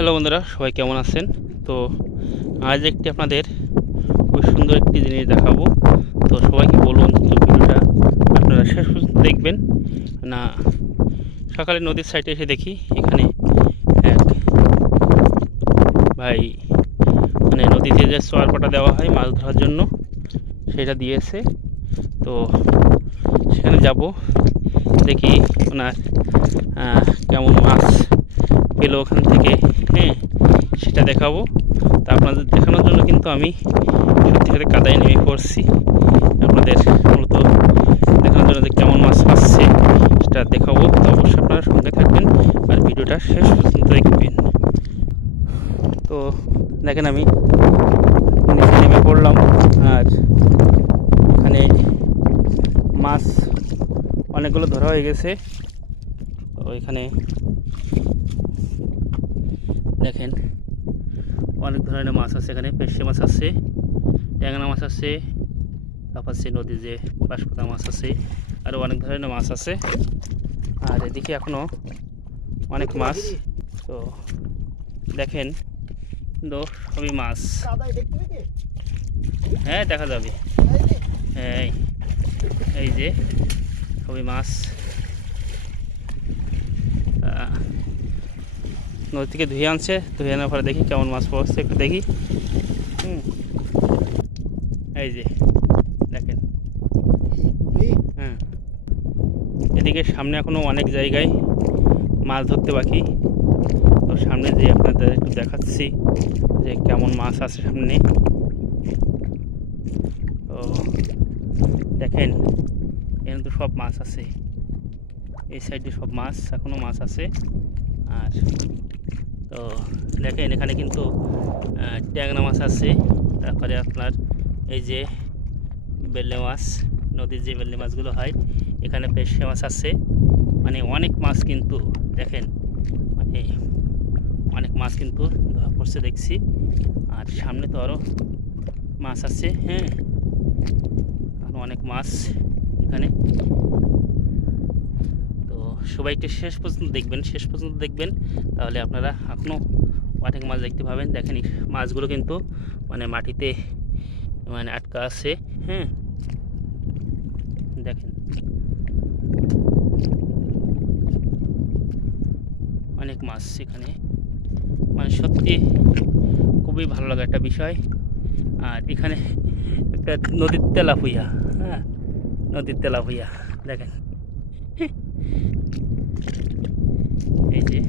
Hello বন্ধুরা, সবাই কেমন আছেন? তো আজ আপনাদের খুব সুন্দর একটি জিনিস দেখাবো। তো সবাইকে বলবো অন্তত ভিডিওটা আপনারা শেষ পর্যন্ত দেখবেন। না, সকালে নদীর সাইডে এসে দেখি এখানে এক ভাই নদীতে যে চোয়ার পাটা দেওয়া হয় মাছ ধরার জন্য, সেটা দিয়েছে। তো সেখানে যাব, দেখি ওনার কেমন মাছ পেলো ওখান থেকে। হ্যাঁ, সেটা দেখাবো। তা আপনাদের দেখানোর জন্য কিন্তু আমি সত্যিকারে কাদায় নেমে পড়ছি। আপনাদের মূলত দেখানোর জন্য যে কেমন মাছ আসছে সেটা দেখাবো। তো অবশ্যই আপনারা সঙ্গে থাকবেন আর ভিডিওটা শেষ পর্যন্ত দেখবেন। তো দেখেন, আমি নিচে নেমে পড়লাম আর এখানে মাছ অনেকগুলো ধরা হয়ে গেছে। তো এখানে দেখেন অনেক ধরনের মাছ আছে। এখানে পেশে মাছ আছে, ট্যাংরা মাছ আছে, তারপর সে নদীর যে বাঁশপাতা মাছ আছে, আরও অনেক ধরনের মাছ আছে। আর এদিকে এখনও অনেক মাছ। তো দেখেন, কিন্তু সবই মাছ। হ্যাঁ, দেখা যাবে। এই এই যে সবই মাছ নদী থেকে ধুয়ে আনছে। ধুয়ে আনার পরে দেখি কেমন মাছ পড়ছে, একটু দেখি। এই যে দেখেন, হ্যাঁ, এদিকে সামনে এখনও অনেক জায়গায় মাছ ধরতে বাকি। তো সামনে যে আপনাদের একটু দেখাচ্ছি যে কেমন মাছ আছে সামনে। তো দেখেন, এখানে তো সব মাছ আছে, এই সাইডে সব মাছ, এখনও মাছ আছে। আর তো দেখেন, এখানে কিন্তু ট্যাংরা মাছ আছে। তারপরে আপনার এই যে বেলে মাছ, নদীর যে বেলে মাছগুলো হয়, এখানে পেশে মাছ আছে। মানে অনেক মাছ কিন্তু দেখেন, মানে অনেক মাছ কিন্তু ধরা পড়ছে দেখছি। আর সামনে তো আরও মাছ আছে। হ্যাঁ, আরও অনেক মাছ এখানে। তো সবাই একটু শেষ পর্যন্ত দেখবেন, তাহলে আপনারা এখনও অনেক মাছ দেখতে পাবেন। দেখেন, মাছগুলো কিন্তু মানে মাটিতে আটকা আছে। হ্যাঁ, দেখেন অনেক মাছ এখানে। সত্যি খুবই ভালো লাগা একটা বিষয়। আর এখানে একটা নদীর তেলাপুয়া, হ্যাঁ, নদীর তেলাপুয়া দেখেন। এই যে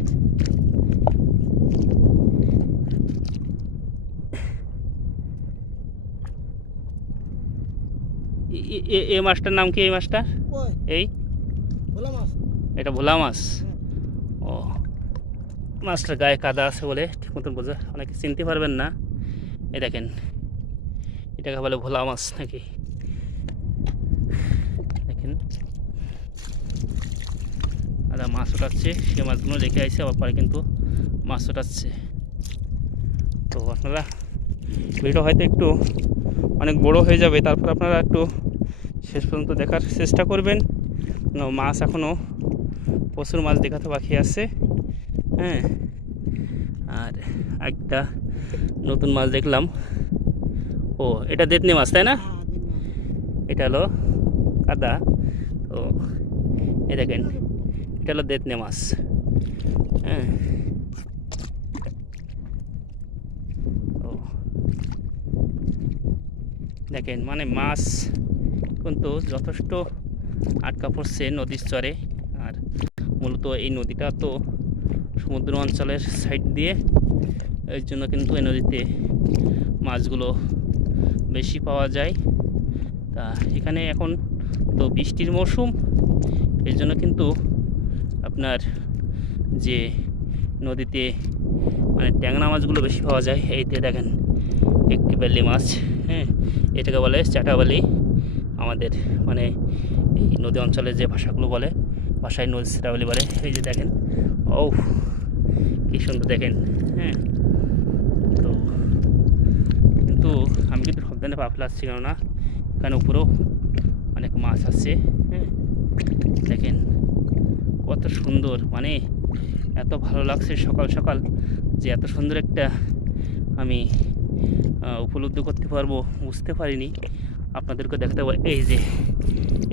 এই মাছটার নাম কি? এই মাছটা এই এটা ভোলা মাছ। ও, মাছটার গায়ে কাদা আছে বলে ঠিক মতন বোঝা, অনেকে চিনতে পারবেন না। এই দেখেন, এটাকে বলে ভোলা মাছ নাকি। দেখেন, আদা মাছ ওঠাচ্ছে, সে মাছগুলো রেখে আসছে, আবার পরে কিন্তু মাছ ওঠাচ্ছে। তো আপনারা ভিডিও হয়তো একটু অনেক বড় হয়ে যাবে, তারপর আপনারা একটু শেষ পর্যন্ত দেখার চেষ্টা করবেন। মাছ এখনও প্রচুর মাছ দেখাতে বাকি আছে। হ্যাঁ, আর একটা নতুন মাছ দেখলাম। ও, এটা দেতনি মাছ, তাই না? এটা হলো কাদা। তো এই দেখেন, এটা হলো দেতনি মাছ। হ্যাঁ, ও দেখেন, মাছ কিন্তু যথেষ্ট আটকা পড়ছে নদীর চরে। আর মূলত এই নদীটা তো সমুদ্র অঞ্চলের সাইড দিয়ে, এর জন্য কিন্তু এই নদীতে মাছগুলো বেশি পাওয়া যায়। তা এখানে এখন তো বৃষ্টির মৌসুম, এর জন্য কিন্তু আপনার যে নদীতে ট্যাংরা মাছগুলো বেশি পাওয়া যায়। এইতে দেখেন একটি বেলে মাছ। হ্যাঁ, এটাকে বলে চাটাবালি আমাদের এই নদী অঞ্চলে যে ভাষাগুলো বলে, ভাষায় নদী চাটাবালি বলে। এই যে দেখেন, ও কি সুন্দর দেখেন। হ্যাঁ, তো কিন্তু আমি কিন্তু সাবধানে পা ফেলাচ্ছি, কেননা এখানে উপরেও অনেক মাছ আছে। হ্যাঁ, দেখেন কত সুন্দর, এত ভালো লাগছে সকাল সকাল যে এত সুন্দর একটা আমি উপলব্ধি করতে পারবো বুঝতে পারিনি। আপনাদেরকে দেখাতে পারবো। এই যে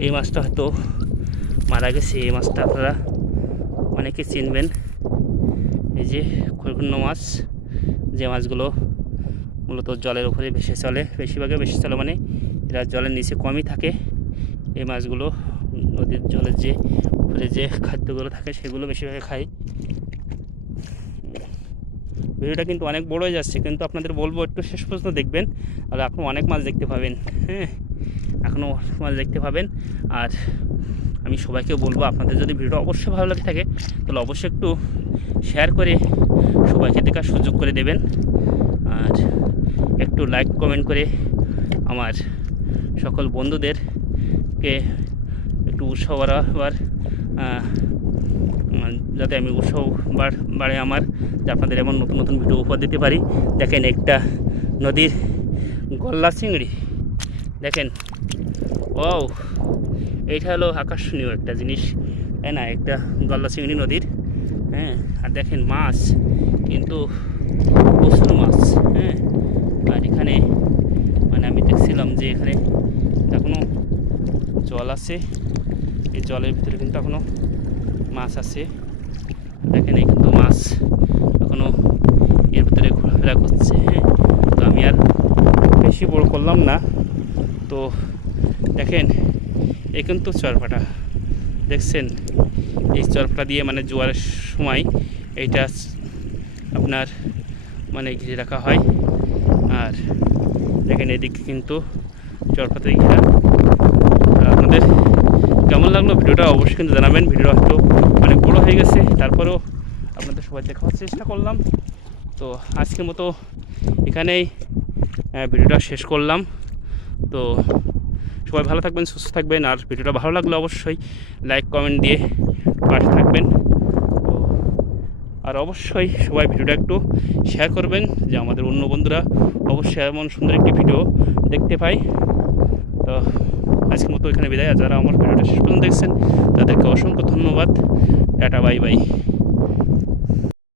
এই মাছটা হয়তো মারা গেছে, এই মাছটা আপনারা অনেকে চিনবেন। এই যে খৈরকুন্ন মাছ, যে মাছগুলো মূলত জলের উপরে ভেসে চলে, বেশিরভাগে ভেসে চলে মানে এরা জলের নিচে কমই থাকে। এই মাছগুলো নদীর জলের যে উপরে যে খাদ্যগুলো থাকে সেগুলো বেশিরভাগ খায়। ভিডিওটা কিন্তু অনেক বড় হয়ে যাচ্ছে, কিন্তু আপনাদের বলবো একটু শেষ পর্যন্ত দেখবেন, আর এখন অনেক মাছ দেখতে পাবেন। হ্যাঁ, এখনও মাছ দেখতে পাবেন। আর আমি সবাইকে বলবো, আপনাদের যদি ভিডিওটা অবশ্যই ভালো লাগে থাকে তাহলে অবশ্যই একটু শেয়ার করে সবাইকে দেখার সুযোগ করে দেবেন, আর একটু লাইক কমেন্ট করে আমার সকল বন্ধুদেরকে একটু উৎসাহ বাড়াবার, যাতে আমি উৎসাহ বাড়ে আমার, যে আপনাদের এমন নতুন নতুন ভিডিও উপহার দিতে পারি। দেখেন একটা নদীর গলদা চিংড়ি, দেখেন ও, এইটা হলো আকর্ষণীয় একটা জিনিস, তাই না? একটা গলদা চিংড়ি নদীর। হ্যাঁ, আর দেখেন মাছ কিন্তু প্রচুর মাছ। হ্যাঁ, আর এখানে মানে আমি দেখছিলাম যে এখানে এখনও জল আছে, এই জলের ভিতরে কিন্তু এখনও মাছ আছে। দেখেন এই কিন্তু মাছ এখনও এর ভিতরে ঘোরাফেরা করছে। হ্যাঁ, তো আমি আর বেশি বড় করলাম না। তো দেখেন এই কিন্তু চরফাটা, দেখছেন এই চরফাটা দিয়ে মানে জোয়ারের সময় এইটা আপনার মানে ঘিরে রাখা হয়। আর দেখেন এদিকে কিন্তু চরফাতে ঘেরা। আর আপনাদের কেমন লাগলো ভিডিওটা অবশ্যই কিন্তু জানাবেন। ভিডিওটা হয়তো অনেক বড়ো হয়ে গেছে, তারপরেও আপনাদের সবাই দেখার চেষ্টা করলাম। তো আজকের মতো এখানেই ভিডিওটা শেষ করলাম। তো সবাই ভালো থাকবেন, সুস্থ থাকবেন, আর ভিডিওটা ভালো লাগলে অবশ্যই লাইক কমেন্ট দিয়ে পাশে থাকবেন। তো আর অবশ্যই সবাই ভিডিওটা একটু শেয়ার করবেন, যে আমাদের অন্য বন্ধুরা অবশ্যই এমন সুন্দর একটি ভিডিও দেখতে পাই। তো আজকের মতো এখানে বিদায়। আর যারা আমার ভিডিওটা শেষ পর্যন্ত দেখছেন তাদেরকে অসংখ্য ধন্যবাদ। Tata, bye bye.